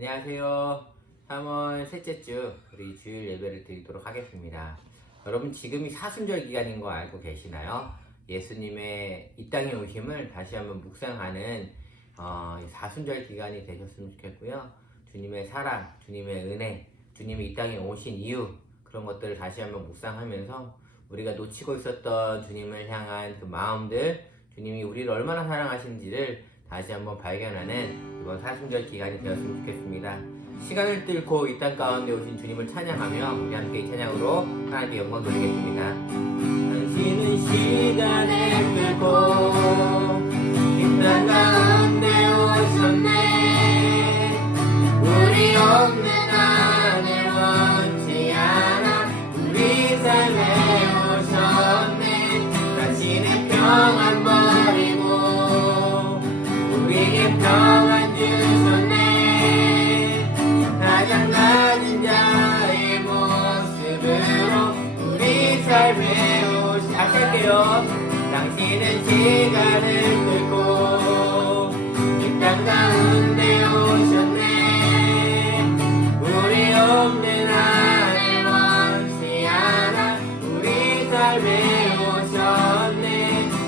안녕하세요. 3월 셋째 주 우리 주일 예배를 드리도록 하겠습니다. 여러분 지금이 사순절 기간인 거 알고 계시나요? 예수님의 이 땅에 오심을 다시 한번 묵상하는 사순절 기간이 되셨으면 좋겠고요. 주님의 사랑, 주님의 은혜, 주님이 이 땅에 오신 이유 그런 것들을 다시 한번 묵상하면서 우리가 놓치고 있었던 주님을 향한 그 마음들, 주님이 우리를 얼마나 사랑하시는지를 다시 한번 발견하는 이번 사순절 기간이 되었으면 좋겠습니다. 시간을 뚫고 이 땅 가운데 오신 주님을 찬양하며 우리 함께 이 찬양으로 하나님께 영광 돌리겠습니다. 당신은 시간을 뚫고 이 땅 가운데 오셨네. 우리 없는 안을 원치 않아 우리 삶에 오셨네. 당신의 평안 버리고 우리에게 평안 주셨네. 가장 낮은 자의 모습으로 우리 삶에 오시 다시 할게요. 당신은 시간을 뚫고 이 땅 가운데 오셨네. 우리 없는 안을 원치 않아 우리 삶에 오셨네.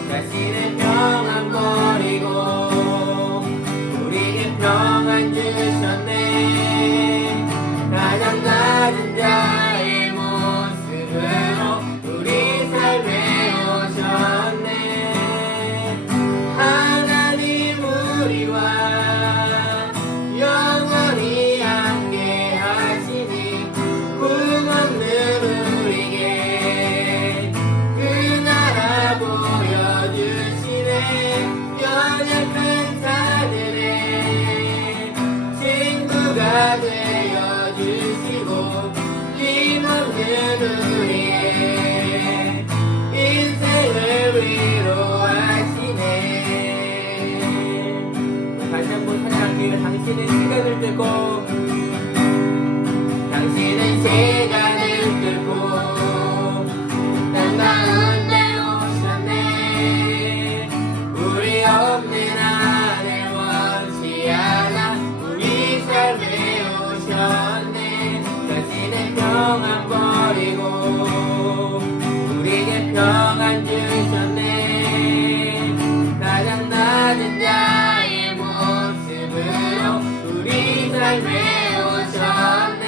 자신의 평안 버리고 우리에게 평안 주셨네. 가장 낮은 자의 모습으로 우리 삶에 오셨네. 하나님 우리와 영원히 함께 하시니 꿈없는 우리에게 그 나라 보여주시네. 연약한 자들의 친구가 되어주시고 힘없는 우리의 인생을 위로하시네. 다시 한번 찬양할게요. 당신은 시간을 뚫고 당신은 시간을 뚫고 땅 가운데 오셨네. 우리 없는 안을 원치 않아 우리 삶에 오셨네. 자신의 평안 버리고 우리에게 평안 주셨네. 가장 낮은 자의 모습으로 우리 삶에 오셨네.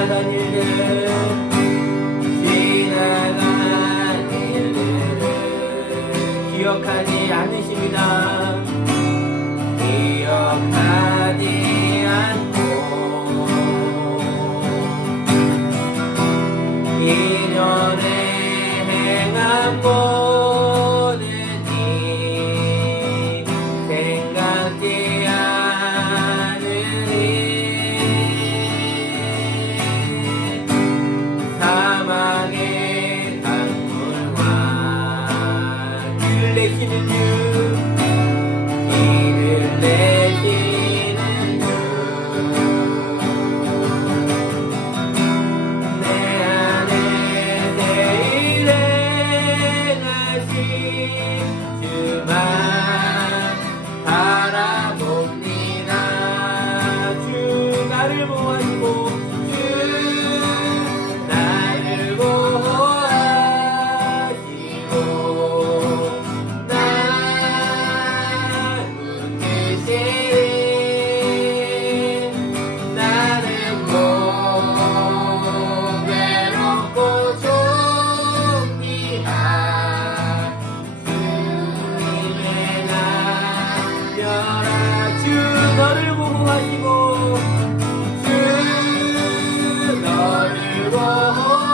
지나간 일들 기억하지 않으십니다. 기억하지 않고 이년의 행한 모든 일 생각지 않으니 사망의 강물과 길을 내시는 주 길을 내시는 주 내 안에 세일에 하신 주만 바라봅니다. 주 나를 보아주고 주 나를 보아주고 나 웃으시니 나는 못 외롭고 존귀한 주님의 날려라. 주 너를 보호하시고 주 너를 보호하시고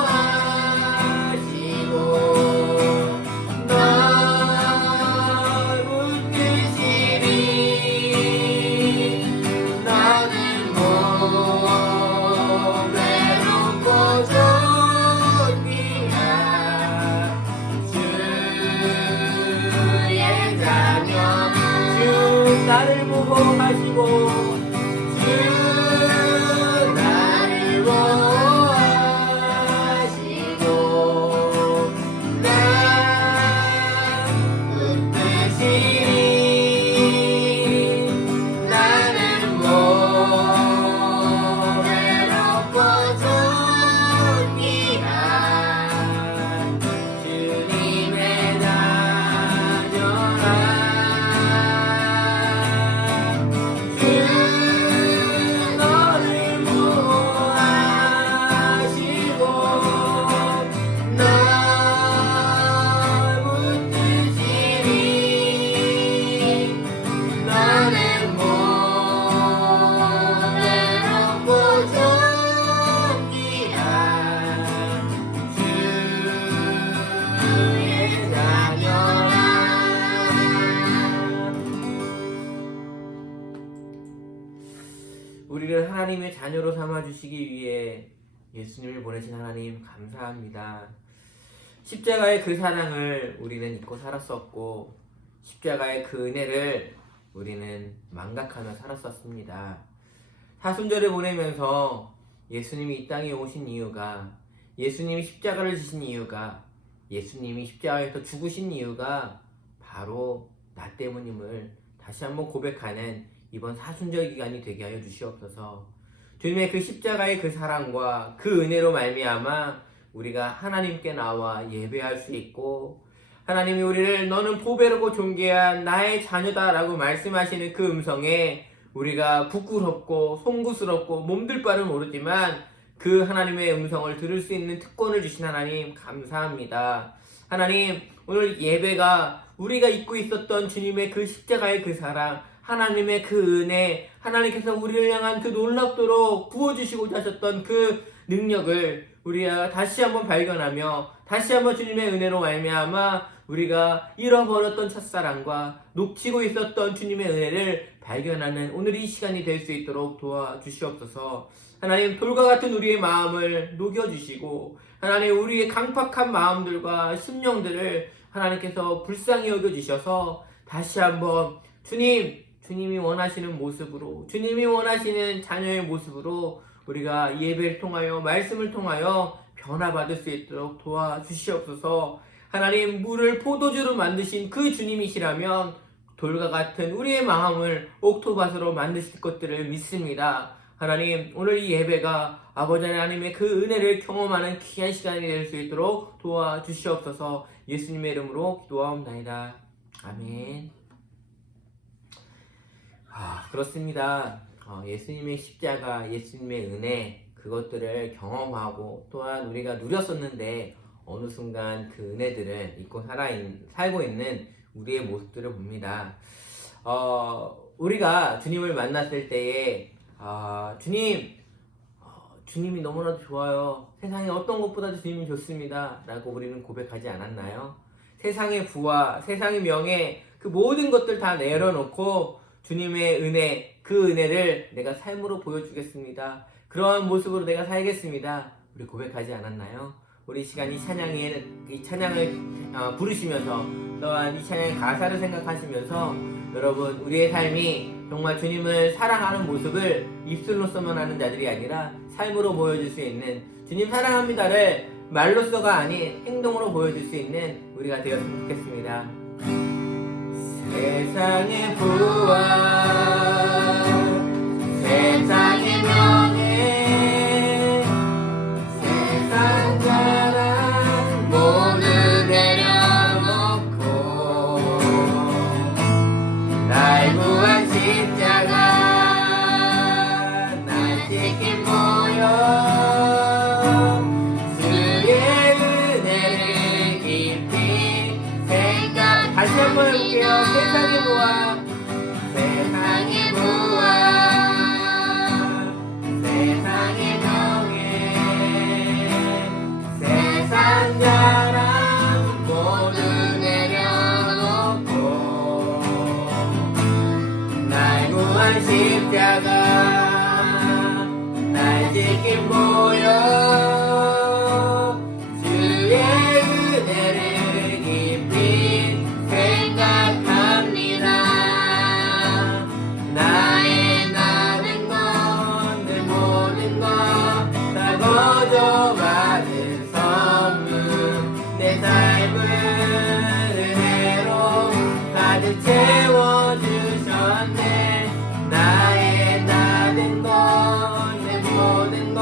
널 붙드시니 너는 못 외롭고 존귀한 주의 자녀. 주 나를 보호하시고 주 나를 보호하시고 나 웃으시니 나는 못 외롭고 존귀한 주님의 자녀라. 주 너를 보호하시고 널 붙드시니 너는 못 외롭고 존귀한 주의 자녀라. 우리를 하나님의 자녀로 삼아주시기 위해 예수님을 보내신 하나님 감사합니다. 십자가의 그 사랑을 우리는 잊고 살았었고 십자가의 그 은혜를 우리는 망각하며 살았었습니다. 사순절을 보내면서 예수님이 이 땅에 오신 이유가, 예수님이 십자가를 지신 이유가, 예수님이 십자가에서 죽으신 이유가 바로 나 때문임을 다시 한번 고백하는 이번 사순절 기간이 되게 하여 주시옵소서. 주님의 그 십자가의 그 사랑과 그 은혜로 말미암아 우리가 하나님께 나와 예배할 수 있고, 하나님이 우리를 너는 보배롭고 존귀한 나의 자녀다라고 말씀하시는 그 음성에 우리가 부끄럽고 송구스럽고 몸둘 바를 모르지만 그 하나님의 음성을 들을 수 있는 특권을 주신 하나님 감사합니다. 하나님, 오늘 예배가 우리가 잊고 있었던 주님의 그 십자가의 그 사랑, 하나님의 그 은혜, 하나님께서 우리를 향한 그 놀랍도록 부어주시고자 하셨던 그 능력을 우리가 다시 한번 발견하며 다시 한번 주님의 은혜로 말미암아 우리가 잃어버렸던 첫사랑과 놓치고 있었던 주님의 은혜를 발견하는 오늘 이 시간이 될 수 있도록 도와주시옵소서. 하나님, 돌과 같은 우리의 마음을 녹여주시고 하나님, 우리의 강팍한 마음들과 심령들을 하나님께서 불쌍히 여겨주셔서 다시 한번 주님이 원하시는 모습으로, 주님이 원하시는 자녀의 모습으로 우리가 예배를 통하여 말씀을 통하여 변화받을 수 있도록 도와주시옵소서. 하나님, 물을 포도주로 만드신 그 주님이시라면 돌과 같은 우리의 마음을 옥토밭으로 만드실 것들을 믿습니다. 하나님, 오늘 이 예배가 아버지 하나님의 그 은혜를 경험하는 귀한 시간이 될 수 있도록 도와주시옵소서. 예수님의 이름으로 기도하옵나이다. 아멘. 그렇습니다. 예수님의 십자가, 예수님의 은혜, 그 그것들을 경험하고 또한 우리가 누렸었는데 어느 순간 그 은혜들은 잊고 살고 있는 우리의 모습들을 봅니다. 우리가 주님을 만났을 때에 주님이 너무나도 좋아요. 세상에 어떤 것보다도 주님이 좋습니다. 라고 우리는 고백하지 않았나요? 세상의 부와 세상의 명예 그 모든 것들 다 내려놓고 주님의 은혜, 그 은혜를 내가 삶으로 보여주겠습니다. 그러한 모습으로 내가 살겠습니다. 우리 고백하지 않았나요? 우리 시간 이 찬양을 부르시면서 또한 이 찬양의 가사를 생각하시면서 여러분 우리의 삶이 정말 주님을 사랑하는 모습을 입술로서만 하는 자들이 아니라 삶으로 보여줄 수 있는 주님 사랑합니다를 말로서가 아닌 행동으로 보여줄 수 있는 우리가 되었으면 좋겠습니다. 세상의 부와 세상의 명예 세상 자랑 모두 내려놓고 날 구한 십자가 날 지킨 모여 다시 한번 해볼게요. 세상의 부와 세상의 부와 세상의 명예 세상 자랑 모두 내려놓고 날 구한 십자가 날 지킨 모여 받은 선물 내 삶을 은혜로 가득 채워주셨네. 나의 다른 것 내 모든 것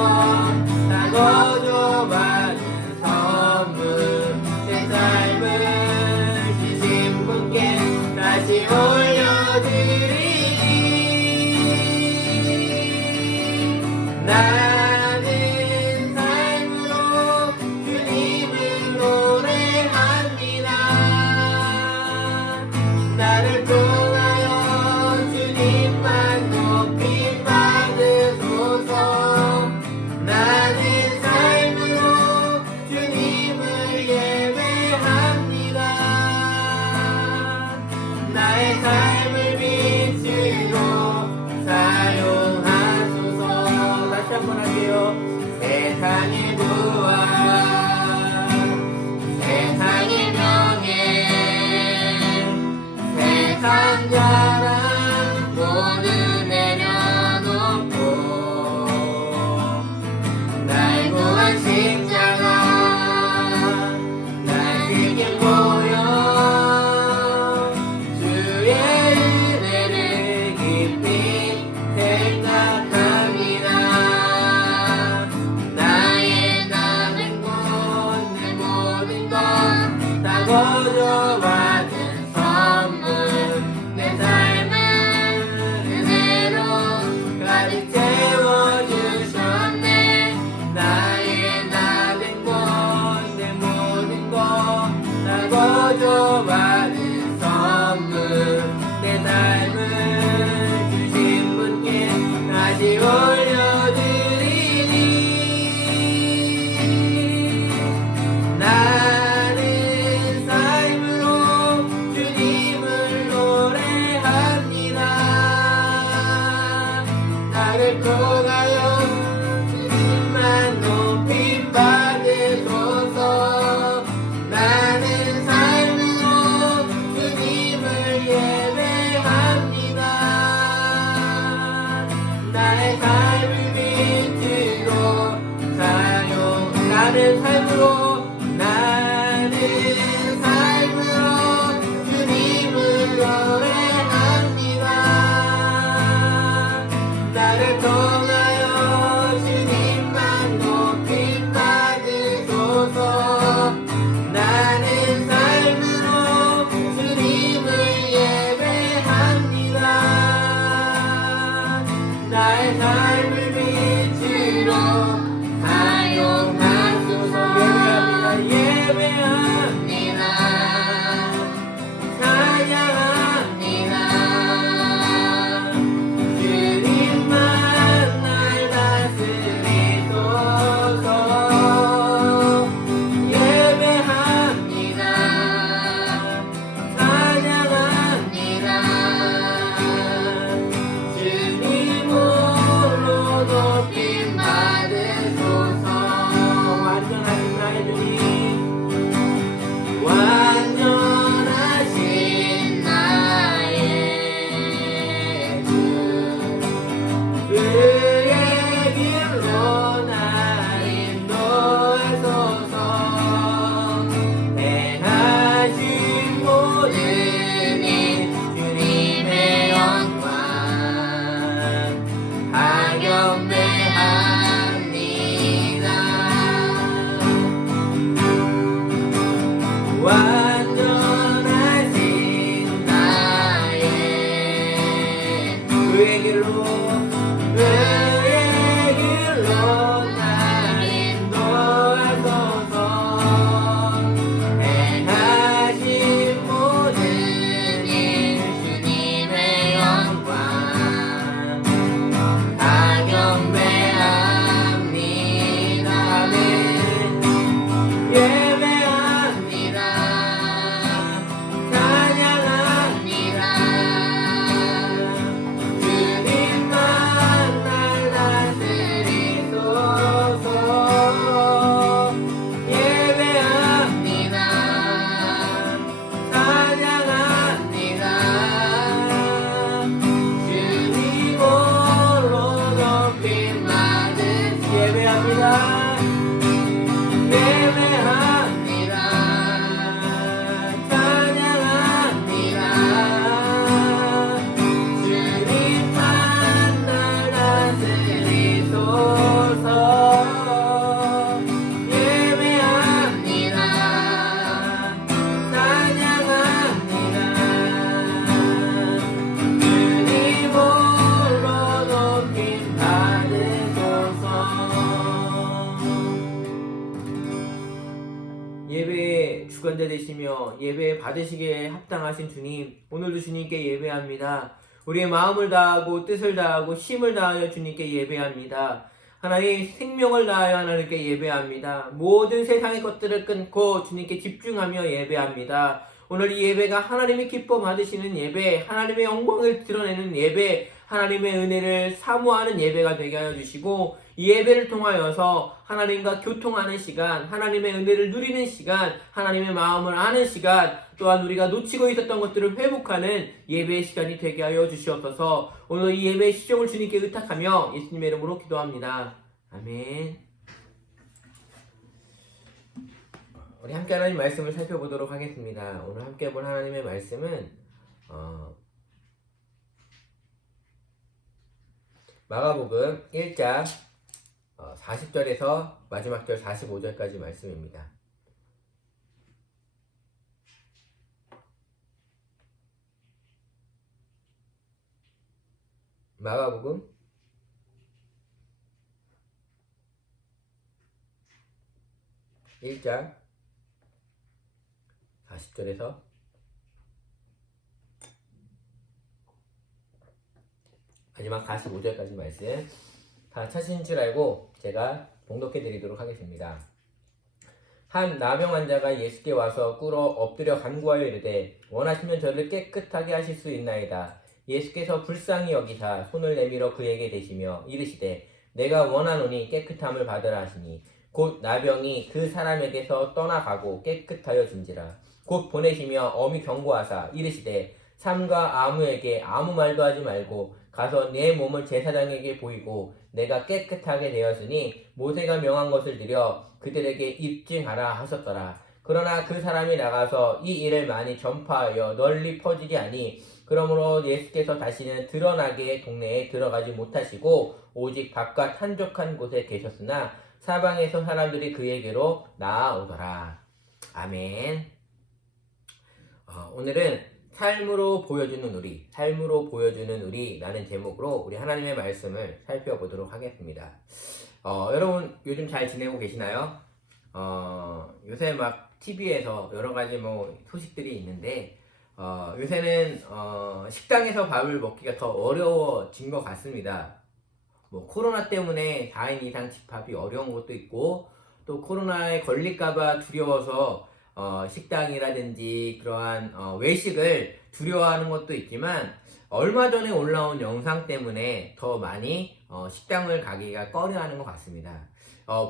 다 거저 받은 선물 내 삶을 주신 분께 다시 올려드리니 나를 통하여 주님만 높이 받으소서. 나는 삶으로 주님을 예배합니다. 나의 삶을 빛으로 사용하소서. 다시 한번 할게요. 세상의 부와 세상의 명예 세상 자랑 모두 내려놓고 날 구한 십자가 날 지킨 모여 주의 은혜를 깊이 생각합니다. 나의 남은 것 내 모든 것 다 거저 받은 선물 내 삶을 은혜로 가득 채워주셨네. 나의 나된 것 내 모든 것 다 거저 받은 선물 내 삶을 주신 분께 다시 올려드리니 나는 삶으로 주님을 노래합니다. 나를 통하여 주님만 높이 받으소서. 나는 삶으로 주님을 예배합니다. 나의 삶을 빛으로 나는 삶으로 주님을 노래합니다. 나를 통하여 주님만 높이 받으소서. 나는 삶으로 주님을 예배합니다. 나의 삶을 빛으로 의의 길로 의의 길로 날 인도하소서. 행하신 모든 일 주님의 영광 다 경배합니다. 아멘. 예배합니다. 찬양합니다. 주님만 날 다스리소서. 예배합니다. 찬양합니다. 주님 홀로 높임 받으시. 예배합니다. 예배합니다. 찬양합니다. 주님만 날 다스리소서. 예배합니다. 찬양합니다. 주님 홀로 높임 받으소서. 예배의 주관자 되시며 예배 받으시기에 합당하신 주님, 오늘도 주님께 예배합니다. 우리의 마음을 다하고 뜻을 다하고 힘을 다하여 주님께 예배합니다. 하나님, 생명을 다하여 하나님께 예배합니다. 모든 세상의 것들을 끊고 주님께 집중하며 예배합니다. 오늘 이 예배가 하나님이 기뻐 받으시는 예배, 하나님의 영광을 드러내는 예배, 하나님의 은혜를 사모하는 예배가 되게 하여 주시고, 이 예배를 통하여서 하나님과 교통하는 시간, 하나님의 은혜를 누리는 시간, 하나님의 마음을 아는 시간, 또한 우리가 놓치고 있었던 것들을 회복하는 예배의 시간이 되게 하여 주시옵소서. 오늘 이 예배의 시종을 주님께 의탁하며 예수님의 이름으로 기도합니다. 아멘. 우리 함께 하나님 말씀을 살펴보도록 하겠습니다. 오늘 함께 볼 하나님의 말씀은 마가복음 1장 40절에서 마지막 절 45절까지 말씀입니다. 마가복음 1장 40절에서 마지막 45절까지 말씀 다 찾으신 줄 알고 제가 봉독해 드리도록 하겠습니다. 한 나병 환자가 예수께 와서 꿇어 엎드려 간구하여 이르되 원하시면 저를 깨끗하게 하실 수 있나이다. 예수께서 불쌍히 여기사 손을 내밀어 그에게 대시며 이르시되 내가 원하노니 깨끗함을 받으라 하시니 곧 나병이 그 사람에게서 떠나가고 깨끗하여 진지라. 곧 보내시며 엄히 경고하사 이르시되 삼가 아무에게 아무 말도 하지 말고 가서 내 몸을 제사장에게 보이고 내가 깨끗하게 되었으니 모세가 명한 것을 드려 그들에게 입증하라 하셨더라. 그러나 그 사람이 나가서 이 일을 많이 전파하여 널리 퍼지게 하니 그러므로 예수께서 다시는 드러나게 동네에 들어가지 못하시고 오직 바깥 한적한 곳에 계셨으나 사방에서 사람들이 그에게로 나아오더라. 아멘. 오늘은 삶으로 보여주는 우리 라는 제목으로 우리 하나님의 말씀을 살펴보도록 하겠습니다. 여러분 요즘 잘 지내고 계시나요? 요새 막 TV에서 여러가지 소식들이 있는데 요새는 식당에서 밥을 먹기가 더 어려워진 것 같습니다. 코로나 때문에 4인 이상 집합이 어려운 것도 있고 또 코로나에 걸릴까봐 두려워서 식당이라든지 그러한 외식을 두려워하는 것도 있지만 얼마 전에 올라온 영상 때문에 더 많이 식당을 가기가 꺼려하는 것 같습니다.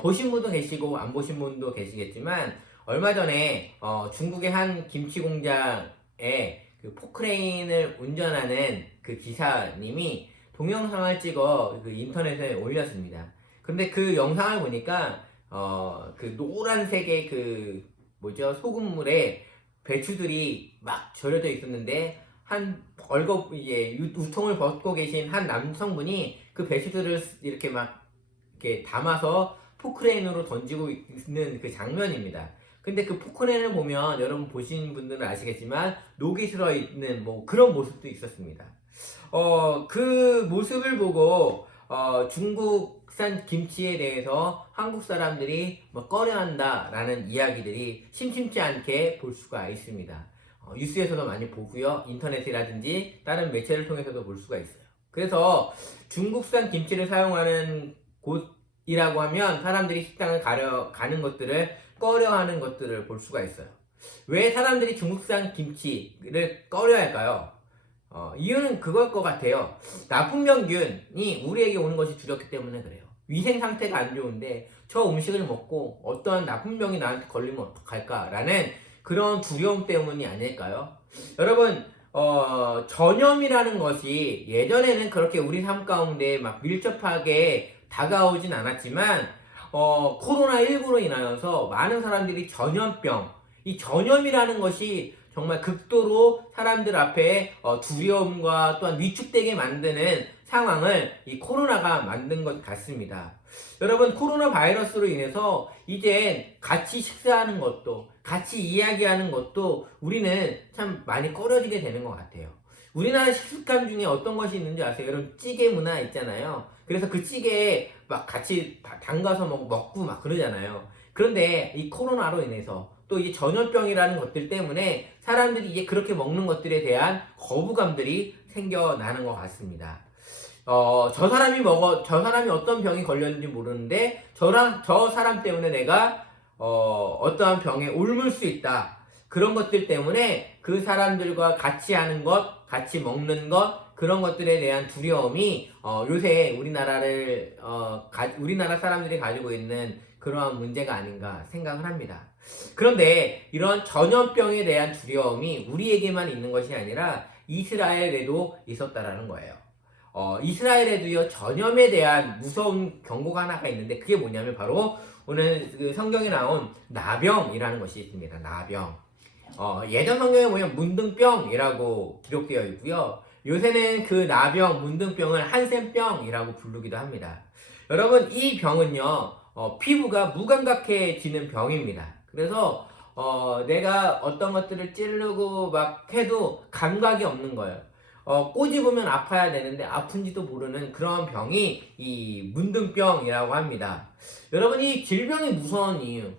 보신 분도 계시고 안 보신 분도 계시겠지만 얼마 전에 중국의 한 김치 공장에 그 포크레인을 운전하는 그 기사님이 동영상을 찍어 그 인터넷에 올렸습니다. 근데 그 영상을 보니까 그 노란색의 소금물에 배추들이 막 절여져 있었는데 우통을 벗고 계신 한 남성분이 그 배추들을 이렇게 담아서 포크레인으로 던지고 있는 그 장면입니다. 근데 그 포크레인을 보면 여러분 보신 분들은 아시겠지만 녹이 들어있는 뭐 그런 모습도 있었습니다. 그 모습을 보고 중국산 김치에 대해서 한국 사람들이 뭐 꺼려한다라는 이야기들이 심심치 않게 볼 수가 있습니다. 뉴스에서도 많이 보고요. 인터넷이라든지 다른 매체를 통해서도 볼 수가 있어요. 그래서 중국산 김치를 사용하는 곳이라고 하면 사람들이 식당을 가는 것들을 꺼려하는 것들을 볼 수가 있어요. 왜 사람들이 중국산 김치를 꺼려할까요? 이유는 그걸 것 같아요. 나쁜 병균이 우리에게 오는 것이 두렵기 때문에 그래요. 위생 상태가 안 좋은데 저 음식을 먹고 어떠한 나쁜 병이 나한테 걸리면 어떡할까라는 그런 두려움 때문이 아닐까요? 여러분, 전염이라는 것이 예전에는 그렇게 우리 삶 가운데 막 밀접하게 다가오진 않았지만, 코로나19로 인하여서 많은 사람들이 전염병, 이 전염이라는 것이 정말 극도로 사람들 앞에 두려움과 또한 위축되게 만드는 상황을 이 코로나가 만든 것 같습니다. 여러분, 코로나 바이러스로 인해서 이제 같이 식사하는 것도 같이 이야기하는 것도 우리는 참 많이 꺼려지게 되는 것 같아요. 우리나라 식습관 중에 어떤 것이 있는지 아세요? 여러분, 찌개 문화 있잖아요. 그래서 그 찌개에 막 같이 담가서 먹고 막 그러잖아요. 그런데 이 코로나로 인해서 또 이 전염병이라는 것들 때문에 사람들이 이제 그렇게 먹는 것들에 대한 거부감들이 생겨나는 것 같습니다. 저 사람이 어떤 병이 걸렸는지 모르는데, 저 사람 때문에 내가, 어떠한 병에 옮을 수 있다. 그런 것들 때문에 그 사람들과 같이 하는 것, 같이 먹는 것, 그런 것들에 대한 두려움이, 요새 우리나라 사람들이 가지고 있는 그러한 문제가 아닌가 생각을 합니다. 그런데 이런 전염병에 대한 두려움이 우리에게만 있는 것이 아니라 이스라엘에도 있었다라는 거예요. 이스라엘에도요, 전염에 대한 무서운 경고가 하나가 있는데 그게 뭐냐면 바로 오늘 그 성경에 나온 나병이라는 것이 있습니다. 나병. 예전 성경에 보면 문둥병이라고 기록되어 있고요. 요새는 그 나병, 문둥병을 한센병이라고 부르기도 합니다. 여러분, 이 병은요, 피부가 무감각해지는 병입니다. 그래서 내가 어떤 것들을 찌르고 막 해도 감각이 없는 거예요. 꼬집으면 아파야 되는데 아픈지도 모르는 그런 병이 이 문둥병이라고 합니다. 여러분, 이 질병이 무서운 이유,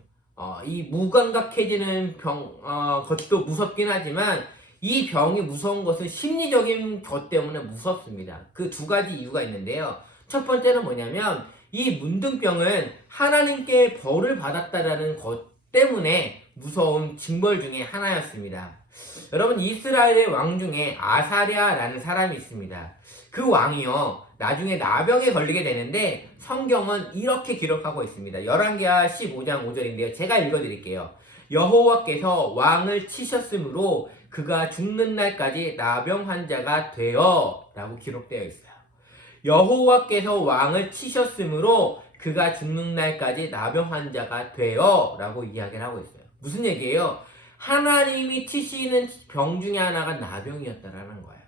이 무감각해지는 것도 무섭긴 하지만 이 병이 무서운 것은 심리적인 것 때문에 무섭습니다. 그 두 가지 이유가 있는데요. 첫 번째는 뭐냐면 이 문둥병은 하나님께 벌을 받았다라는 것 때문에 무서운 징벌 중에 하나였습니다. 여러분, 이스라엘의 왕 중에 아사랴라는 사람이 있습니다. 그 왕이요, 나중에 나병에 걸리게 되는데 성경은 이렇게 기록하고 있습니다. 열왕기하 15장 5절인데요. 제가 읽어드릴게요. 여호와께서 왕을 치셨으므로 그가 죽는 날까지 나병 환자가 되어 라고 기록되어 있어요. 여호와께서 왕을 치셨으므로 그가 죽는 날까지 나병 환자가 되어 라고 이야기를 하고 있어요. 무슨 얘기예요? 하나님이 치시는 병 중에 하나가 나병이었다라는 거예요.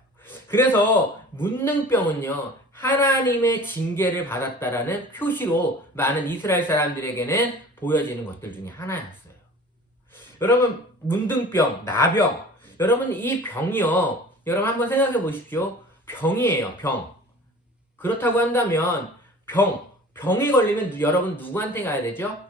그래서 문둥병은요, 하나님의 징계를 받았다라는 표시로 많은 이스라엘 사람들에게는 보여지는 것들 중에 하나였어요. 여러분, 문둥병, 나병, 여러분, 이 병이요, 여러분 한번 생각해 보십시오. 병이에요, 병. 그렇다고 한다면 병에 걸리면 여러분 누구한테 가야 되죠?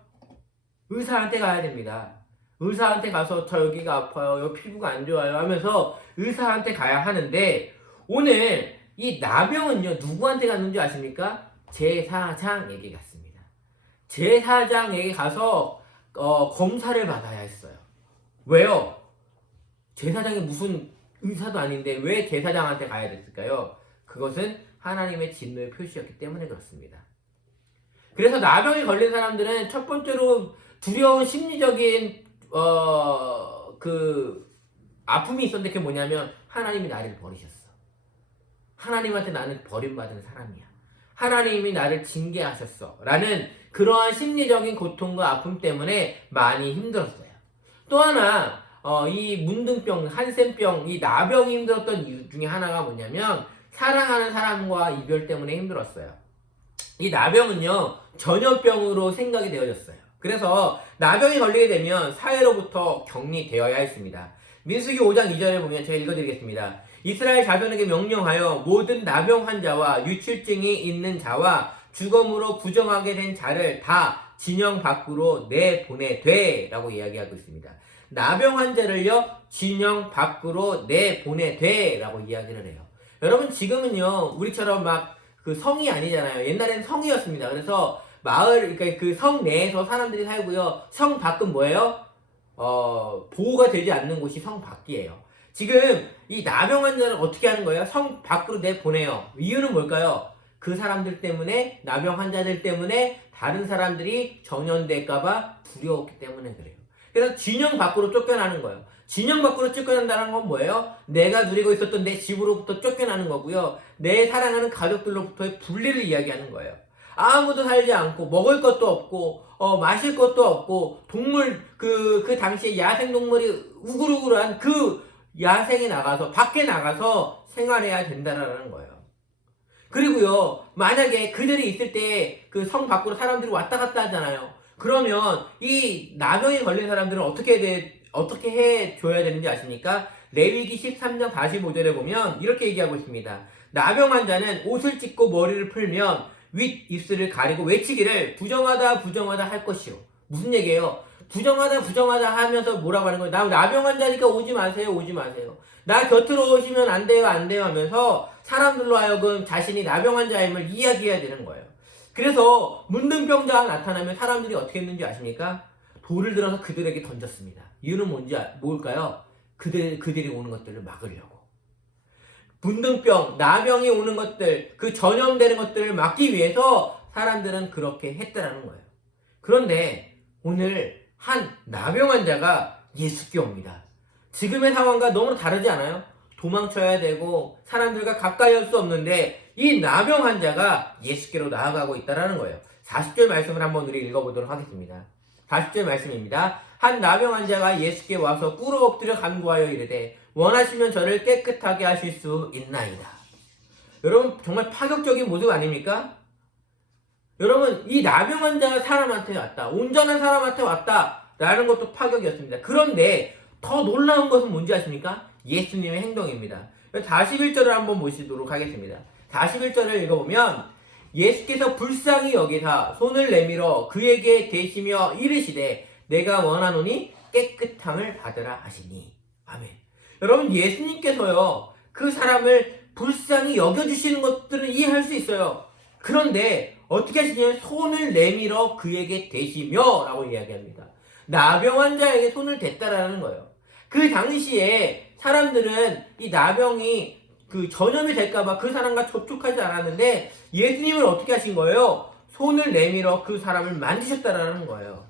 의사한테 가야 됩니다. 의사한테 가서 저 여기가 아파요, 여기 피부가 안 좋아요 하면서 의사한테 가야 하는데, 오늘 이 나병은요, 누구한테 갔는지 아십니까? 제사장에게 갔습니다. 제사장에게 가서 검사를 받아야 했어요. 왜요? 제사장이 무슨 의사도 아닌데 왜 제사장한테 가야 됐을까요? 그것은 하나님의 진노의 표시였기 때문에 그렇습니다. 그래서 나병에 걸린 사람들은 첫 번째로 두려운 심리적인 그 아픔이 있었는데 그게 뭐냐면 하나님이 나를 버리셨어. 하나님한테 나는 버림받은 사람이야. 하나님이 나를 징계하셨어. 라는 그러한 심리적인 고통과 아픔 때문에 많이 힘들었어요. 또 하나, 이 문둥병, 한센병, 이 나병이 힘들었던 이유 중에 하나가 뭐냐면 사랑하는 사람과 이별 때문에 힘들었어요. 이 나병은요, 전염병으로 생각이 되어졌어요. 그래서 나병이 걸리게 되면 사회로부터 격리되어야 했습니다. 민수기 5장 2절에 보면 제가 읽어드리겠습니다. 이스라엘 자손에게 명령하여 모든 나병 환자와 유출증이 있는 자와 죽음으로 부정하게 된 자를 다 진영 밖으로 내보내되 라고 이야기하고 있습니다. 나병 환자를요 진영 밖으로 내보내되 라고 이야기를 해요. 여러분 지금은요 우리처럼 막 그 성이 아니잖아요. 옛날에는 성이었습니다. 그래서 마을 그러니까 그 성 내에서 사람들이 살고요. 성 밖은 뭐예요? 보호가 되지 않는 곳이 성 밖이에요. 지금 이 나병 환자를 어떻게 하는 거예요? 성 밖으로 내보내요. 이유는 뭘까요? 그 사람들 때문에 나병 환자들 때문에 다른 사람들이 전염될까봐 두려웠기 때문에 그래요. 그래서 진영 밖으로 쫓겨나는 거예요. 진영 밖으로 쫓겨난다는 건 뭐예요? 내가 누리고 있었던 내 집으로부터 쫓겨나는 거고요. 내 사랑하는 가족들로부터의 분리를 이야기하는 거예요. 아무도 살지 않고 먹을 것도 없고 마실 것도 없고 동물 그 당시에 야생 동물이 우글우글한 그 야생에 나가서 밖에 나가서 생활해야 된다라는 거예요. 그리고요 만약에 그들이 있을 때 그 성 밖으로 사람들이 왔다 갔다 하잖아요. 그러면 이 나병에 걸린 사람들은 어떻게 해줘야 되는지 아십니까? 레위기 13장 45절에 보면 이렇게 얘기하고 있습니다. 나병 환자는 옷을 찢고 머리를 풀면 윗 입술을 가리고 외치기를 부정하다 부정하다 할 것이요. 무슨 얘기예요? 부정하다 부정하다 하면서 뭐라고 하는 거예요? 나 나병 환자니까 오지 마세요 오지 마세요. 나 곁으로 오시면 안 돼요 안 돼요 하면서 사람들로 하여금 자신이 나병 환자임을 이야기해야 되는 거예요. 그래서 문둥병자가 나타나면 사람들이 어떻게 했는지 아십니까? 돌을 들어서 그들에게 던졌습니다. 이유는 뭘까요? 그들이 오는 것들을 막으려고. 문둥병, 나병이 오는 것들, 그 전염되는 것들을 막기 위해서 사람들은 그렇게 했다라는 거예요. 그런데 오늘 한 나병 환자가 예수께 옵니다. 지금의 상황과 너무 다르지 않아요? 도망쳐야 되고 사람들과 가까이 할 수 없는데 이 나병 환자가 예수께로 나아가고 있다는 거예요. 40절 말씀을 한번 우리 읽어보도록 하겠습니다. 40절 말씀입니다. 한 나병 환자가 예수께 와서 꿇어 엎드려 간구하여 이르되 원하시면 저를 깨끗하게 하실 수 있나이다. 여러분 정말 파격적인 모습 아닙니까? 여러분 이 나병 환자가 사람한테 왔다. 온전한 사람한테 왔다. 라는 것도 파격이었습니다. 그런데 더 놀라운 것은 뭔지 아십니까? 예수님의 행동입니다. 41절을 한번 보시도록 하겠습니다. 41절을 읽어보면 예수께서 불쌍히 여기사 손을 내밀어 그에게 대시며 이르시되 내가 원하노니 깨끗함을 받으라 하시니. 아멘. 여러분 예수님께서요 그 사람을 불쌍히 여겨주시는 것들은 이해할 수 있어요. 그런데 어떻게 하시냐면 손을 내밀어 그에게 대시며 라고 이야기합니다. 나병 환자에게 손을 댔다라는 거예요. 그 당시에 사람들은 이 나병이 그 전염이 될까봐 그 사람과 접촉하지 않았는데 예수님은 어떻게 하신 거예요? 손을 내밀어 그 사람을 만지셨다라는 거예요.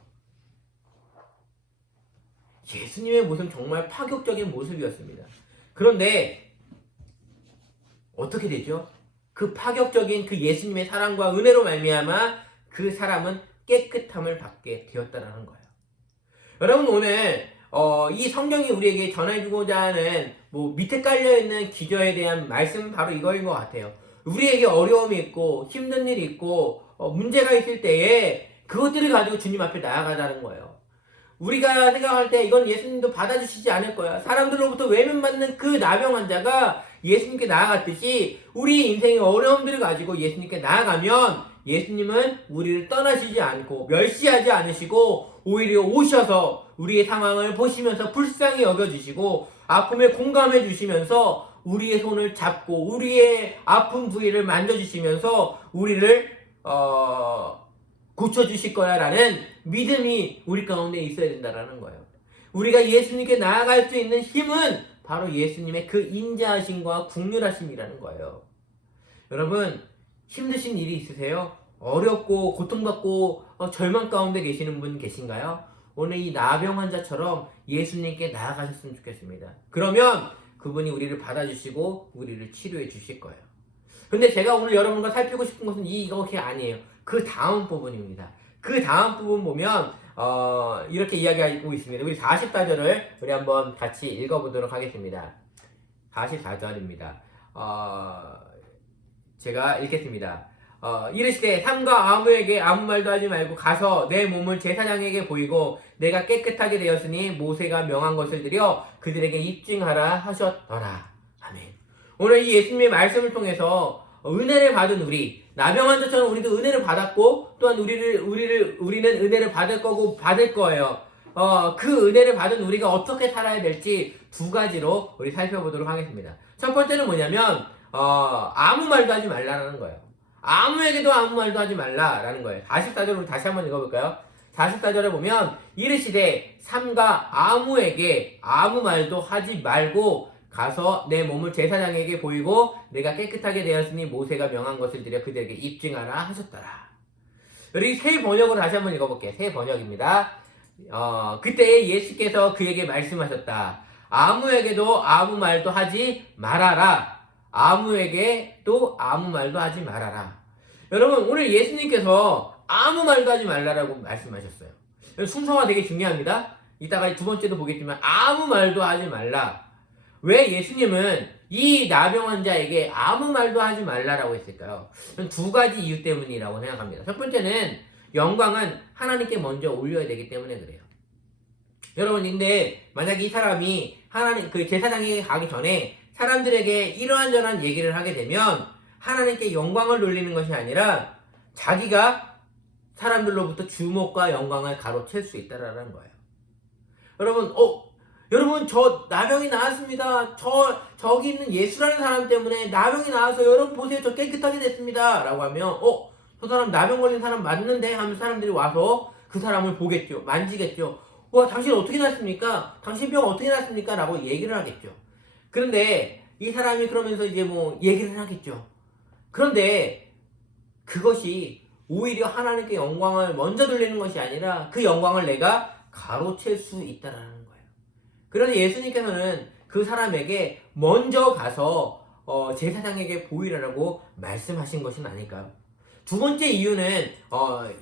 예수님의 모습은 정말 파격적인 모습이었습니다. 그런데 어떻게 되죠? 그 파격적인 그 예수님의 사랑과 은혜로 말미암아 그 사람은 깨끗함을 받게 되었다라는 거예요. 여러분 오늘 이 성경이 우리에게 전해주고자 하는 밑에 깔려있는 기저에 대한 말씀은 바로 이거인 것 같아요. 우리에게 어려움이 있고 힘든 일이 있고 문제가 있을 때에 그것들을 가지고 주님 앞에 나아가자는 거예요. 우리가 생각할 때 이건 예수님도 받아주시지 않을 거야. 사람들로부터 외면받는 그 나병 환자가 예수님께 나아갔듯이 우리 인생의 어려움들을 가지고 예수님께 나아가면 예수님은 우리를 떠나시지 않고 멸시하지 않으시고 오히려 오셔서 우리의 상황을 보시면서 불쌍히 여겨주시고 아픔에 공감해 주시면서 우리의 손을 잡고 우리의 아픈 부위를 만져주시면서 우리를 고쳐주실 거야 라는 믿음이 우리 가운데 있어야 된다는 거예요. 우리가 예수님께 나아갈 수 있는 힘은 바로 예수님의 그 인자하심과 긍휼하심이라는 거예요. 여러분 힘드신 일이 있으세요? 어렵고 고통받고 절망 가운데 계시는 분 계신가요? 오늘 이 나병 환자처럼 예수님께 나아가셨으면 좋겠습니다. 그러면 그분이 우리를 받아주시고 우리를 치료해 주실 거예요. 근데 제가 오늘 여러분과 살피고 싶은 것은 이것이 아니에요. 그 다음 부분입니다. 그 다음 부분 보면 이렇게 이야기하고 있습니다. 우리 44절을 우리 한번 같이 읽어보도록 하겠습니다. 44절입니다. 제가 읽겠습니다. 이르시되 삼가 아무에게 아무 말도 하지 말고 가서 내 몸을 제사장에게 보이고 내가 깨끗하게 되었으니 모세가 명한 것을 드려 그들에게 입증하라 하셨더라. 아멘. 오늘 이 예수님의 말씀을 통해서 은혜를 받은 우리, 나병한 자처럼 우리도 은혜를 받았고 또한 우리는 은혜를 받을 거고 받을 거예요. 그 은혜를 받은 우리가 어떻게 살아야 될지 두 가지로 우리 살펴보도록 하겠습니다. 첫 번째는 뭐냐면 아무 말도 하지 말라라는 거예요. 아무에게도 아무 말도 하지 말라라는 거예요. 44절을 다시 한번 읽어볼까요? 44절에 보면 이르시되 삼가 아무에게 아무 말도 하지 말고 가서 내 몸을 제사장에게 보이고 내가 깨끗하게 되었으니 모세가 명한 것을 드려 그들에게 입증하라 하셨더라. 우리 새 번역으로 다시 한번 읽어볼게요. 새 번역입니다. 그때 예수께서 그에게 말씀하셨다. 아무에게도 아무 말도 하지 말아라. 아무에게도 아무 말도 하지 말아라. 여러분, 오늘 예수님께서 아무 말도 하지 말라라고 말씀하셨어요. 순서가 되게 중요합니다. 이따가 두 번째도 보겠지만 아무 말도 하지 말라. 왜 예수님은 이 나병 환자에게 아무 말도 하지 말라라고 했을까요? 두 가지 이유 때문이라고 생각합니다. 첫 번째는 영광은 하나님께 먼저 올려야 되기 때문에 그래요. 여러분, 근데 만약에 이 사람이 하나님 그 제사장에게 가기 전에 사람들에게 이러한저러한 얘기를 하게 되면 하나님께 영광을 돌리는 것이 아니라 자기가 사람들로부터 주목과 영광을 가로챌 수 있다라는 거예요. 여러분 저 나병이 나았습니다. 저기 있는 예수라는 사람 때문에 나병이 나와서 여러분 보세요, 저 깨끗하게 됐습니다 라고 하면 저 사람 나병 걸린 사람 맞는데 하면서 사람들이 와서 그 사람을 보겠죠. 만지겠죠. 와, 당신 어떻게 났습니까? 당신 병 어떻게 났습니까? 라고 얘기를 하겠죠. 그런데 이 사람이 그러면서 이제 뭐 얘기를 하겠죠. 그런데 그것이 오히려 하나님께 영광을 먼저 돌리는 것이 아니라 그 영광을 내가 가로챌 수 있다라는 거예요. 그래서 예수님께서는 그 사람에게 먼저 가서 제사장에게 보이라고 말씀하신 것은 아닐까요? 두 번째 이유는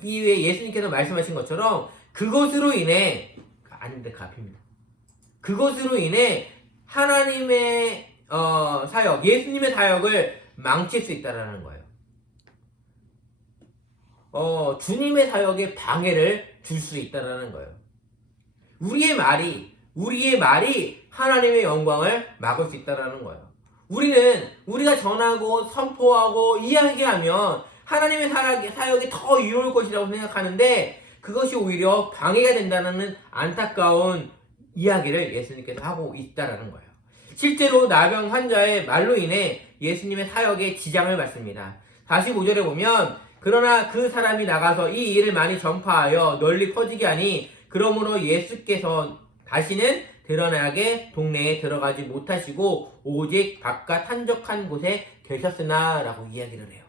이후에 예수님께서 말씀하신 것처럼 그것으로 인해 그것으로 인해 하나님의 사역, 예수님의 사역을 망칠 수 있다라는 거예요. 주님의 사역에 방해를 줄 수 있다라는 거예요. 우리의 말이 하나님의 영광을 막을 수 있다라는 거예요. 우리가 전하고 선포하고 이야기하면 하나님의 사역이 더 이로울 것이라고 생각하는데 그것이 오히려 방해가 된다는 안타까운 이야기를 예수님께서 하고 있다라는 거예요. 실제로 나병 환자의 말로 인해 예수님의 사역에 지장을 받습니다. 45절에 보면 그러나 그 사람이 나가서 이 일을 많이 전파하여 널리 퍼지게 하니 그러므로 예수께서 다시는 드러나게 동네에 들어가지 못하시고 오직 바깥 한적한 곳에 계셨으나 라고 이야기를 해요.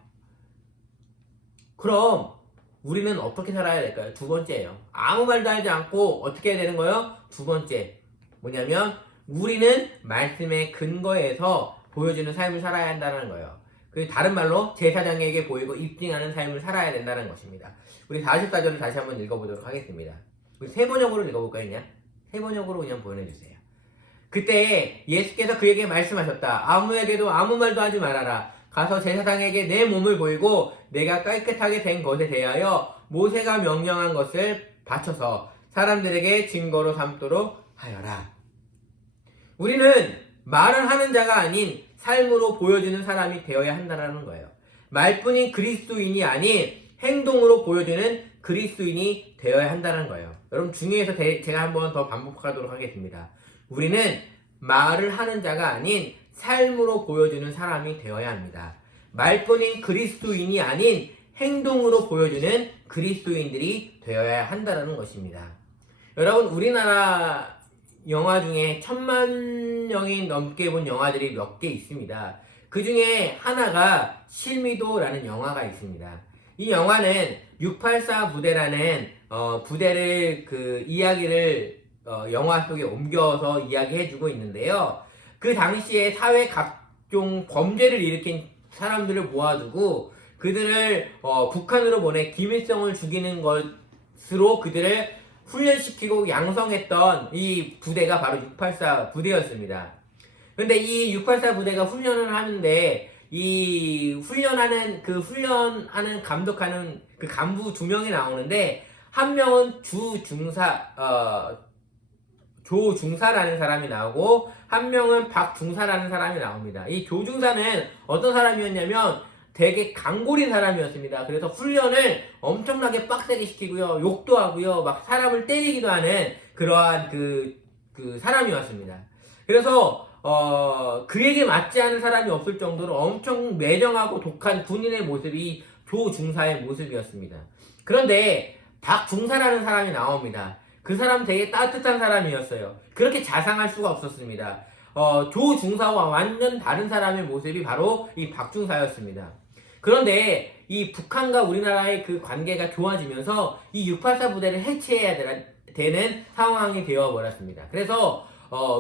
그럼 우리는 어떻게 살아야 될까요? 두 번째예요. 아무 말도 하지 않고 어떻게 해야 되는 거예요? 두 번째 뭐냐면 우리는 말씀의 근거에서 보여주는 삶을 살아야 한다는 거예요. 그리고 다른 말로 제사장에게 보이고 입증하는 삶을 살아야 된다는 것입니다. 우리 44절을 다시 한번 읽어보도록 하겠습니다. 우리 세 번역으로 읽어볼까요? 그냥 세 번역으로 그냥 보내주세요. 그때 예수께서 그에게 말씀하셨다. 아무에게도 아무 말도 하지 말아라. 가서 제사장에게 내 몸을 보이고 내가 깨끗하게 된 것에 대하여 모세가 명령한 것을 바쳐서 사람들에게 증거로 삼도록 하여라. 우리는 말을 하는 자가 아닌 삶으로 보여주는 사람이 되어야 한다는 거예요. 말뿐인 그리스도인이 아닌 행동으로 보여주는 그리스도인이 되어야 한다는 거예요. 여러분 중요해서 제가 한번 더 반복하도록 하겠습니다. 우리는 말을 하는 자가 아닌 삶으로 보여주는 사람이 되어야 합니다. 말뿐인 그리스도인이 아닌 행동으로 보여주는 그리스도인들이 되어야 한다는 것입니다. 여러분 우리나라 영화 중에 1000만 명이 넘게 본 영화들이 몇 개 있습니다. 그 중에 하나가 실미도라는 영화가 있습니다. 이 영화는 684 부대라는 부대를 그 이야기를 영화 속에 옮겨서 이야기해주고 있는데요. 그 당시에 사회 각종 범죄를 일으킨 사람들을 모아두고 그들을 북한으로 보내 김일성을 죽이는 것으로 그들을 훈련시키고 양성했던 이 부대가 바로 684 부대였습니다. 그런데 이 684 부대가 훈련을 하는데 이 훈련하는 감독하는 그 간부 2명이 나오는데, 한 명은 조중사라는 사람이 나오고, 한 명은 박중사라는 사람이 나옵니다. 이 조중사는 어떤 사람이었냐면 되게 강골인 사람이었습니다. 그래서 훈련을 엄청나게 빡세게 시키고요, 욕도 하고요, 막 사람을 때리기도 하는 그러한 그 사람이었습니다. 그래서 그에게 맞지 않은 사람이 없을 정도로 엄청 매정하고 독한 군인의 모습이 조중사의 모습이었습니다. 그런데 박중사라는 사람이 나옵니다. 그 사람 되게 따뜻한 사람이었어요. 그렇게 자상할 수가 없었습니다. 조중사와 완전 다른 사람의 모습이 바로 이 박중사였습니다. 그런데 이 북한과 우리나라의 그 관계가 좋아지면서 이 684 부대를 해체해야 되는 상황이 되어버렸습니다. 그래서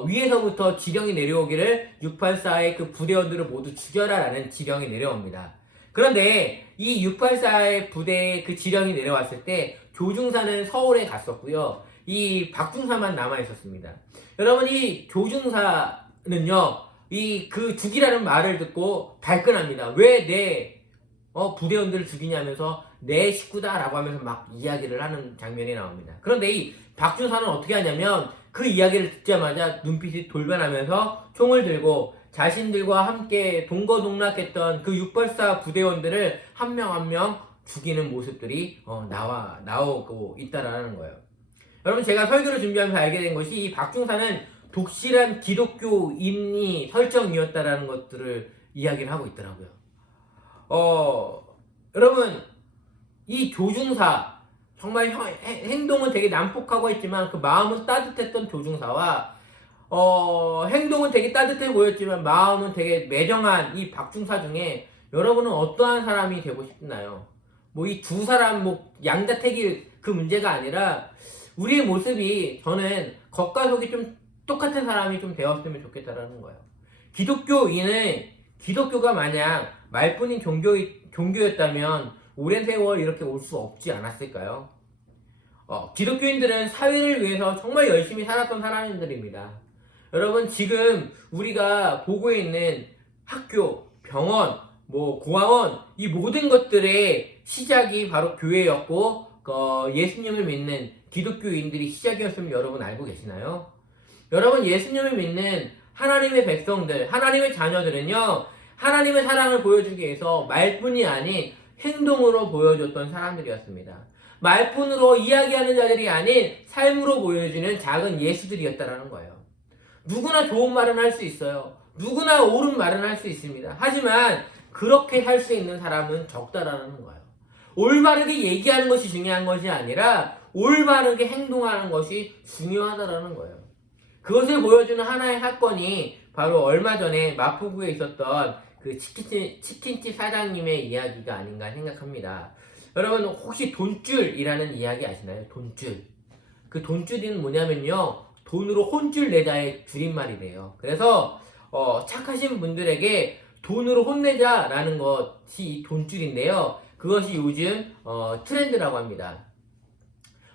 위에서부터 지령이 내려오기를 684의 그 부대원들을 모두 죽여라 라는 지령이 내려옵니다. 그런데 이 684의 부대의 그 지령이 내려왔을 때 조중사는 서울에 갔었고요, 이 박중사만 남아있었습니다. 여러분, 이 조중사는요, 그 죽이라는 말을 듣고 발끈합니다. 왜 내 부대원들을 죽이냐면서 내 식구다라고 하면서 막 이야기를 하는 장면이 나옵니다. 그런데 이 박중사는 어떻게 하냐면 그 이야기를 듣자마자 눈빛이 돌변하면서 총을 들고 자신들과 함께 동거동락했던 그 684 부대원들을 한 명 한 명 죽이는 모습들이 나오고 있다라는 거예요. 여러분, 제가 설교를 준비하면서 알게 된 것이 이 박중사는 독실한 기독교인이 설정이었다라는 것들을 이야기를 하고 있더라고요. 여러분, 이 조중사, 정말 행동은 되게 난폭하고 했지만 그 마음은 따뜻했던 조중사와 행동은 되게 따뜻해 보였지만 마음은 되게 매정한 이 박중사 중에 여러분은 어떠한 사람이 되고 싶나요? 뭐 이 두 사람 양자택일 그 문제가 아니라 우리의 모습이, 저는 겉과 속이 좀 똑같은 사람이 좀 되었으면 좋겠다라는 거예요. 기독교가 마냥 말뿐인 종교였다면 오랜 세월 이렇게 올 수 없지 않았을까요? 기독교인들은 사회를 위해서 정말 열심히 살았던 사람들입니다. 여러분, 지금 우리가 보고 있는 학교, 병원, 고아원, 이 모든 것들의 시작이 바로 교회였고, 예수님을 믿는 기독교인들이 시작이었으면 여러분 알고 계시나요? 여러분, 예수님을 믿는 하나님의 백성들, 하나님의 자녀들은요, 하나님의 사랑을 보여주기 위해서 말뿐이 아닌 행동으로 보여줬던 사람들이었습니다. 말뿐으로 이야기하는 자들이 아닌 삶으로 보여주는 작은 예수들이었다라는 거예요. 누구나 좋은 말은 할 수 있어요. 누구나 옳은 말은 할 수 있습니다. 하지만 그렇게 할 수 있는 사람은 적다라는 거예요. 올바르게 얘기하는 것이 중요한 것이 아니라 올바르게 행동하는 것이 중요하다라는 거예요. 그것을 보여주는 하나의 사건이 바로 얼마 전에 마포구에 있었던 그 치킨집 사장님의 이야기가 아닌가 생각합니다. 여러분, 혹시 돈줄이라는 이야기 아시나요? 돈줄. 그 돈줄은 뭐냐면요, 돈으로 혼줄 내자의 줄임말이래요. 그래서 착하신 분들에게 돈으로 혼내자라는 것이 돈줄인데요, 그것이 요즘 트렌드라고 합니다.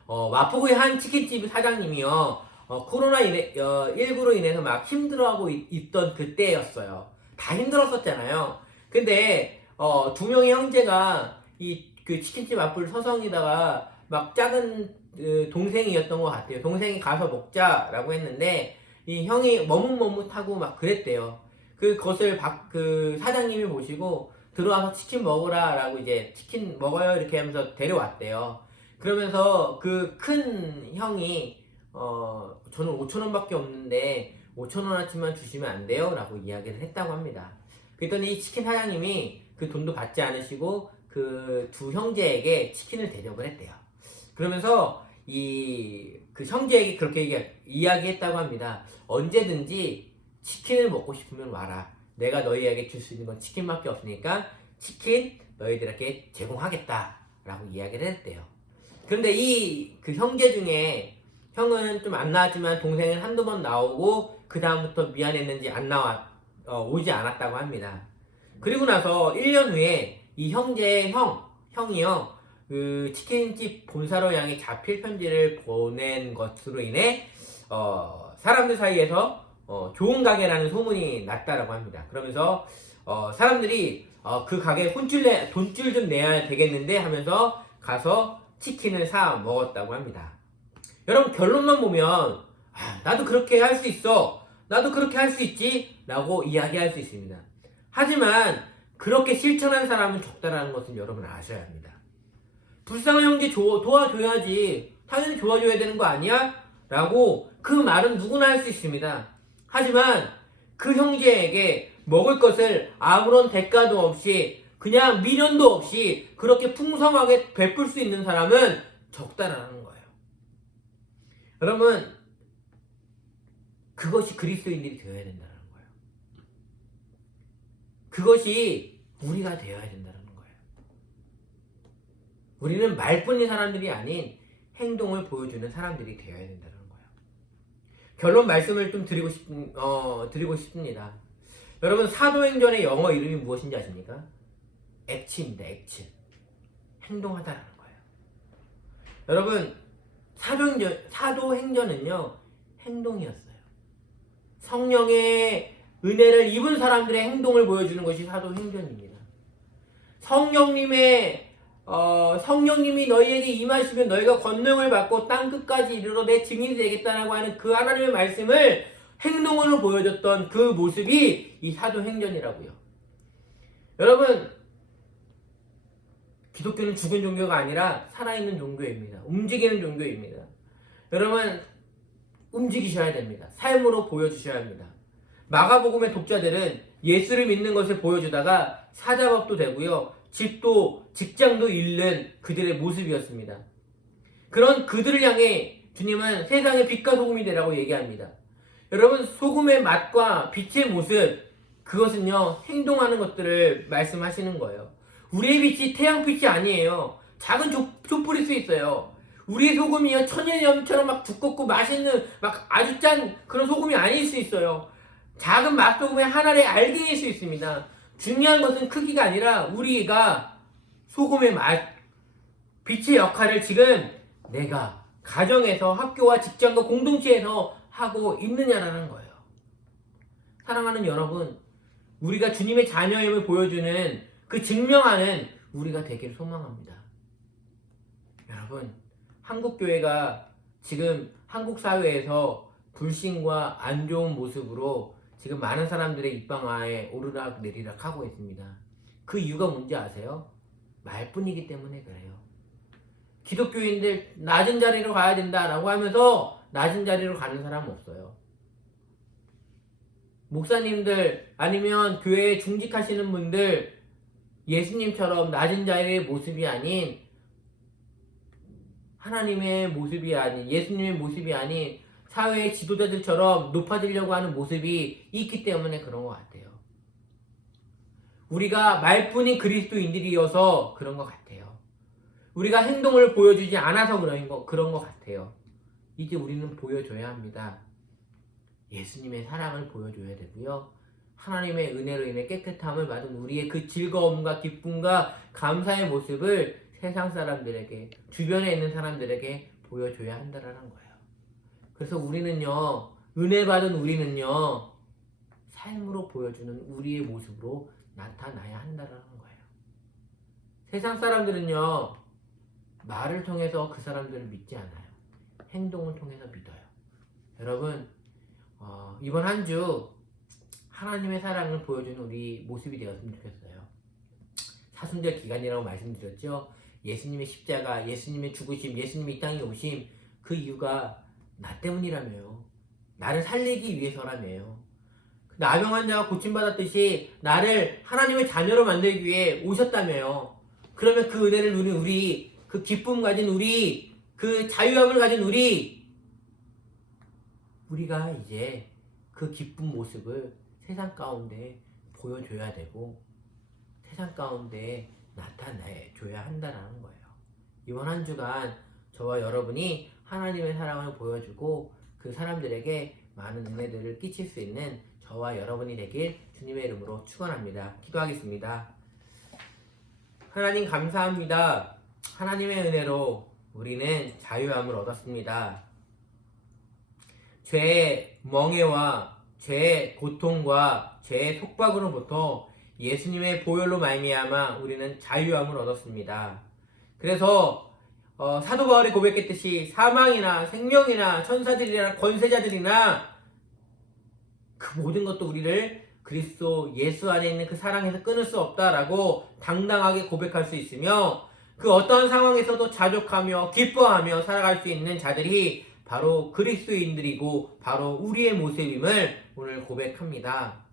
마포구의 한 치킨집 사장님이요, 코로나19로 인해서 막 힘들어하고 있던 그때였어요. 다 힘들었었잖아요. 근데 2명의 형제가 그 치킨집 앞을 서성이다가 막 작은 동생이었던 것 같아요. 동생이 가서 먹자라고 했는데 이 형이 머뭇머뭇하고 막 그랬대요. 그것을 그 사장님이 보시고 들어와서 치킨 먹으라라고, 이제 치킨 먹어요 이렇게 하면서 데려왔대요. 그러면서 그 큰 형이 저는 5,000원밖에 없는데 5,000원어치만 주시면 안 돼요? 라고 이야기를 했다고 합니다. 그랬더니 이 치킨 사장님이 그 돈도 받지 않으시고 그 두 형제에게 치킨을 대접을 했대요. 그러면서 그 형제에게 그렇게 이야기했다고 합니다. 언제든지 치킨을 먹고 싶으면 와라. 내가 너희에게 줄 수 있는 건 치킨밖에 없으니까 치킨 너희들에게 제공하겠다 라고 이야기를 했대요. 그런데 그 형제 중에 형은 좀 안 나왔지만 동생은 한두 번 나오고 그 다음부터 미안했는지 오지 않았다고 합니다. 그리고 나서 1년 후에 이 형제의 형이요, 그 치킨집 본사로 향해 자필 편지를 보낸 것으로 인해 사람들 사이에서 좋은 가게라는 소문이 났다라고 합니다. 그러면서 사람들이 그 가게에 돈줄 좀 내야 되겠는데 하면서 가서 치킨을 사 먹었다고 합니다. 여러분 결론만 보면 나도 그렇게 할 수 있어, 나도 그렇게 할 수 있지 라고 이야기할 수 있습니다. 하지만 그렇게 실천한 사람은 적다라는 것을 여러분 아셔야 합니다. 불쌍한 형제 도와줘야지, 당연히 도와줘야 되는 거 아니야? 라고 그 말은 누구나 할 수 있습니다. 하지만 그 형제에게 먹을 것을 아무런 대가도 없이 그냥 미련도 없이 그렇게 풍성하게 베풀 수 있는 사람은 적다라는 거예요. 여러분 그것이 그리스도인들이 되어야 된다는 거예요. 그것이 우리가 되어야 된다는 거예요. 우리는 말뿐인 사람들이 아닌 행동을 보여주는 사람들이 되어야 된다는 거예요. 결론 말씀을 좀 드리고 싶습니다. 여러분 사도행전의 영어 이름이 무엇인지 아십니까? 액츠입니다. 액츠. 행동하다라는 거예요. 여러분 사도행전은요 행동이었어요. 성령의 은혜를 입은 사람들의 행동을 보여주는 것이 사도행전입니다. 성령님이 너희에게 임하시면 너희가 권능을 받고 땅 끝까지 이르러 내 증인이 되겠다라고 하는 그 하나님의 말씀을 행동으로 보여줬던 그 모습이 이 사도행전이라고요. 여러분 기독교는 죽은 종교가 아니라 살아있는 종교입니다. 움직이는 종교입니다. 여러분 움직이셔야 됩니다. 삶으로 보여주셔야 합니다. 마가복음의 독자들은 예수를 믿는 것을 보여주다가 사자밥도 되고요, 집도 직장도 잃는 그들의 모습이었습니다. 그런 그들을 향해 주님은 세상의 빛과 소금이 되라고 얘기합니다. 여러분 소금의 맛과 빛의 모습, 그것은요 행동하는 것들을 말씀하시는 거예요. 우리의 빛이 태양빛이 아니에요. 작은 촛불일 수 있어요. 우리의 소금이요 천연염처럼 막 두껍고 맛있는 막 아주 짠 그런 소금이 아닐 수 있어요. 작은 맛소금의 한 알의 알갱이일 수 있습니다. 중요한 것은 크기가 아니라 우리가 소금의 맛, 빛의 역할을 지금 내가 가정에서, 학교와 직장과 공동체에서 하고 있느냐라는 거예요. 사랑하는 여러분, 우리가 주님의 자녀임을 보여주는 그 증명하는 우리가 되기를 소망합니다. 여러분 한국교회가 지금 한국 사회에서 불신과 안 좋은 모습으로 지금 많은 사람들의 입방아에 오르락 내리락 하고 있습니다. 그 이유가 뭔지 아세요? 말뿐이기 때문에 그래요. 기독교인들 낮은 자리로 가야 된다라고 하면서 낮은 자리로 가는 사람은 없어요. 목사님들 아니면 교회에 중직하시는 분들 예수님처럼 낮은 자리의 모습이 아닌, 하나님의 모습이 아닌, 예수님의 모습이 아닌 사회의 지도자들처럼 높아지려고 하는 모습이 있기 때문에 그런 것 같아요. 우리가 말뿐인 그리스도인들이어서 그런 것 같아요. 우리가 행동을 보여주지 않아서 그런 것 같아요. 이제 우리는 보여줘야 합니다. 예수님의 사랑을 보여줘야 되고요, 하나님의 은혜로 인해 깨끗함을 받은 우리의 그 즐거움과 기쁨과 감사의 모습을 세상 사람들에게, 주변에 있는 사람들에게 보여줘야 한다는 거예요. 그래서 우리는요, 은혜 받은 우리는요, 삶으로 보여주는 우리의 모습으로 나타나야 한다는 거예요. 세상 사람들은요, 말을 통해서 그 사람들을 믿지 않아요. 행동을 통해서 믿어요. 여러분, 이번 한 주 하나님의 사랑을 보여주는 우리 모습이 되었으면 좋겠어요. 사순절 기간이라고 말씀드렸죠. 예수님의 십자가, 예수님의 죽으심, 예수님이 이 땅에 오심, 그 이유가 나 때문이라며요. 나를 살리기 위해서라며요. 나병 환자가 고침받았듯이 나를 하나님의 자녀로 만들기 위해 오셨다며요. 그러면 그 은혜를 누린 우리, 그 기쁨 가진 우리, 그 자유함을 가진 우리가 이제 그 기쁜 모습을 세상 가운데 보여줘야 되고 세상 가운데 나타내줘야 한다는 거예요. 이번 한 주간 저와 여러분이 하나님의 사랑을 보여주고 그 사람들에게 많은 은혜들을 끼칠 수 있는 저와 여러분이 되길 주님의 이름으로 축원합니다. 기도하겠습니다. 하나님 감사합니다. 하나님의 은혜로 우리는 자유함을 얻었습니다. 죄의 멍에와 죄의 고통과 죄의 속박으로부터 예수님의 보혈로 말미암아 우리는 자유함을 얻었습니다. 그래서 사도 바울이 고백했듯이 사망이나 생명이나 천사들이나 권세자들이나 그 모든 것도 우리를 그리스도 예수 안에 있는 그 사랑에서 끊을 수 없다라고 당당하게 고백할 수 있으며, 그 어떤 상황에서도 자족하며 기뻐하며 살아갈 수 있는 자들이 바로 그리스도인들이고 바로 우리의 모습임을 오늘 고백합니다.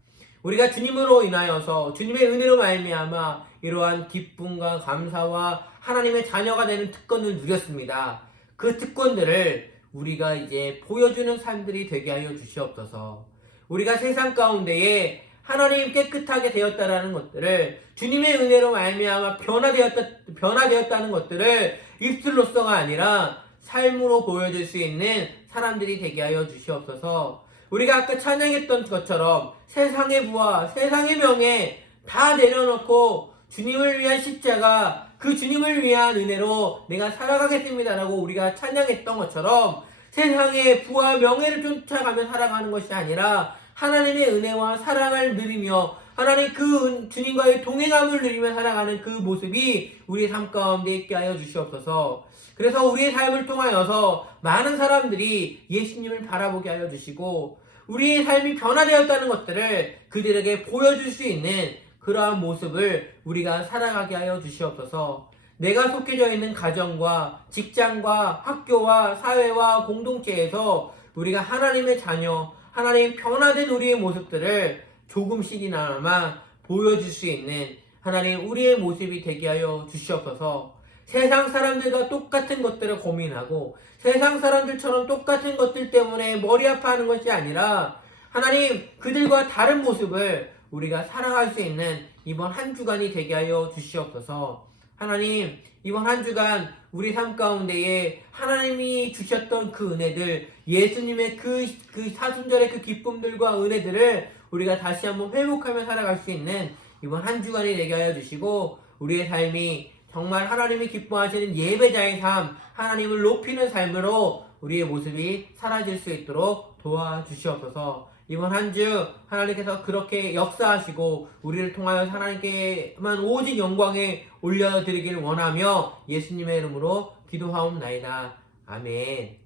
우리가 주님으로 인하여서 주님의 은혜로 말미암아 이러한 기쁨과 감사와 하나님의 자녀가 되는 특권을 누렸습니다. 그 특권들을 우리가 이제 보여주는 삶들이 되게 하여 주시옵소서. 우리가 세상 가운데에 하나님 깨끗하게 되었다라는 것들을, 주님의 은혜로 말미암아 변화되었다는 것들을 입술로서가 아니라 삶으로 보여줄 수 있는 사람들이 되게 하여 주시옵소서. 우리가 아까 찬양했던 것처럼 세상의 부와 세상의 명예 다 내려놓고 주님을 위한 십자가, 그 주님을 위한 은혜로 내가 살아가겠습니다라고 우리가 찬양했던 것처럼 세상의 부와 명예를 쫓아가며 살아가는 것이 아니라 하나님의 은혜와 사랑을 누리며 하나님 그 주님과의 동행함을 누리며 살아가는 그 모습이 우리의 삶 가운데 있게 하여 주시옵소서. 그래서 우리의 삶을 통하여서 많은 사람들이 예수님을 바라보게 하여 주시고 우리의 삶이 변화되었다는 것들을 그들에게 보여줄 수 있는 그러한 모습을 우리가 살아가게 하여 주시옵소서. 내가 속해져 있는 가정과 직장과 학교와 사회와 공동체에서 우리가 하나님의 자녀, 하나님 변화된 우리의 모습들을 조금씩이나마 보여줄 수 있는 하나님 우리의 모습이 되게 하여 주시옵소서. 세상 사람들과 똑같은 것들을 고민하고 세상 사람들처럼 똑같은 것들 때문에 머리 아파하는 것이 아니라 하나님 그들과 다른 모습을 우리가 살아갈 수 있는 이번 한 주간이 되게 하여 주시옵소서. 하나님 이번 한 주간 우리 삶 가운데에 하나님이 주셨던 그 은혜들, 예수님의 그 사순절의 그 기쁨들과 은혜들을 우리가 다시 한번 회복하며 살아갈 수 있는 이번 한 주간이 되게 하여 주시고 우리의 삶이 정말 하나님이 기뻐하시는 예배자의 삶, 하나님을 높이는 삶으로 우리의 모습이 사라질 수 있도록 도와주시옵소서. 이번 한 주 하나님께서 그렇게 역사하시고 우리를 통하여 하나님께만 오직 영광에 올려드리기를 원하며 예수님의 이름으로 기도하옵나이다. 아멘.